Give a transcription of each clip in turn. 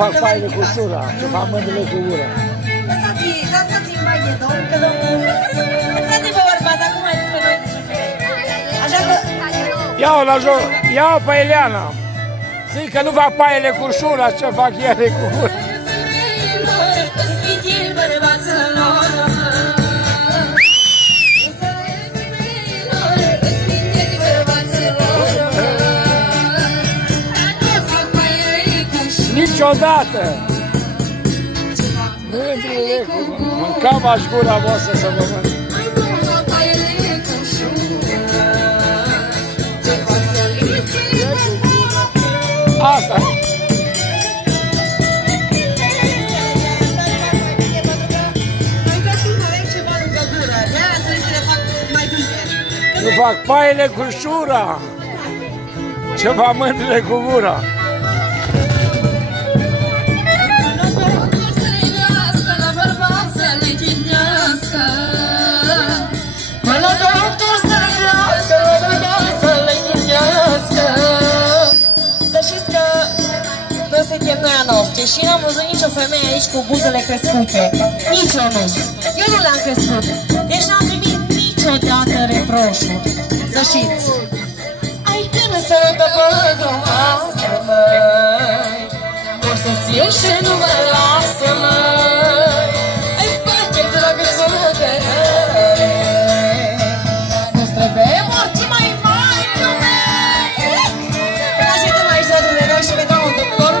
fac paile cu șura, ce fac mândrele cu gura. Lăsați-mi mai de domn, că lăsați-vă bărbați, acum mai despre noi de șoferi. Așa că... Ia-o la joc, ia-o pe Eliana. Zic că nu fac paile cu șura, ce fac ele cu gura. Niciodată! Mândrile cu... Mâncam aș gura voastră să vă mănânc. Asta! Nu fac paile cu șura! Ceva mândrile cu gura! Suntem noi a noastră și n-am văzut nicio femeie aici cu buzele crescute. Nici eu nu. Eu nu le-am crescut. Deci n-am primit niciodată reproșuri. Să știți. Ai când să dăpădă masă, măi, o să-ți iau și nu mă lasă, măi. Ai face dragă sădărare, nu-ți trebuie morți mai mari, numai. Când așteptăm aici la Dumnezeu și vedem un doctor,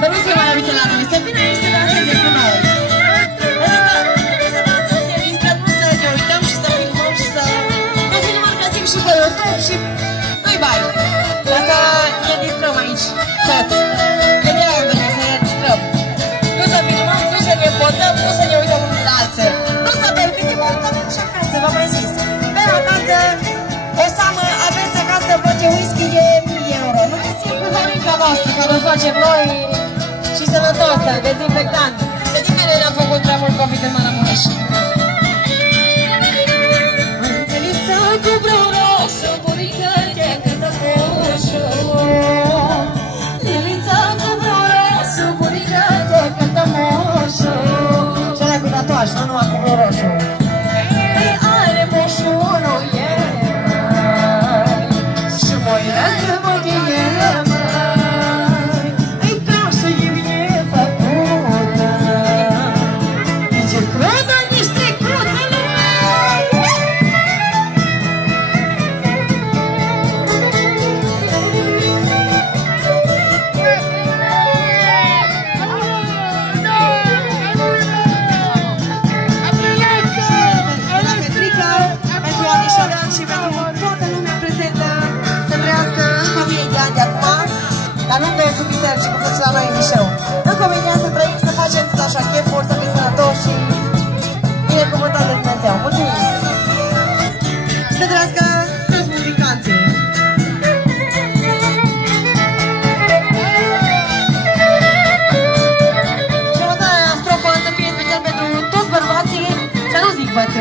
să nu se mai uite la noi, să vină aici să danseze cu noi. Pentru că să danseze, nu să ne uităm și să filmăm și să... Noi filmăm găsim și pe YouTube și... Nu-i bai. Asta ne distrăm aici, toți. Că de-aia am venit să ne distrăm. Nu să filmăm, nu să ne potăm, nu să ne uităm unul la alții. Nu să permitem, mă uităm și acasă, v-am mai zis. Pe acasă, o seamă, aveți acasă, place whisky de 1000 euro. Nu găsim cu hărinca voastră, care o facem noi și sănătoasă, dezinfectant. De nimeni ne-a făcut prea mult COVID în Maramureș. Mântelița cu brâu roșu, burică de cântă moșu. Mântelița cu brâu roșu, burică de cântă moșu. Și ăla cu tatuaj, nu numai cu brâu roșu. Îi are moșu, nu e mai, și mă-i lasă măghie mai. Îi casă e bine făcută, nici crudă, nici trecută lumea. Pentru Anișoara și pentru toată lumea prezentă să trăiască încă 1000 de ani de acum, dar nu de sub biserici, cum face la noi în Mișeu. Încă 1000 de ani să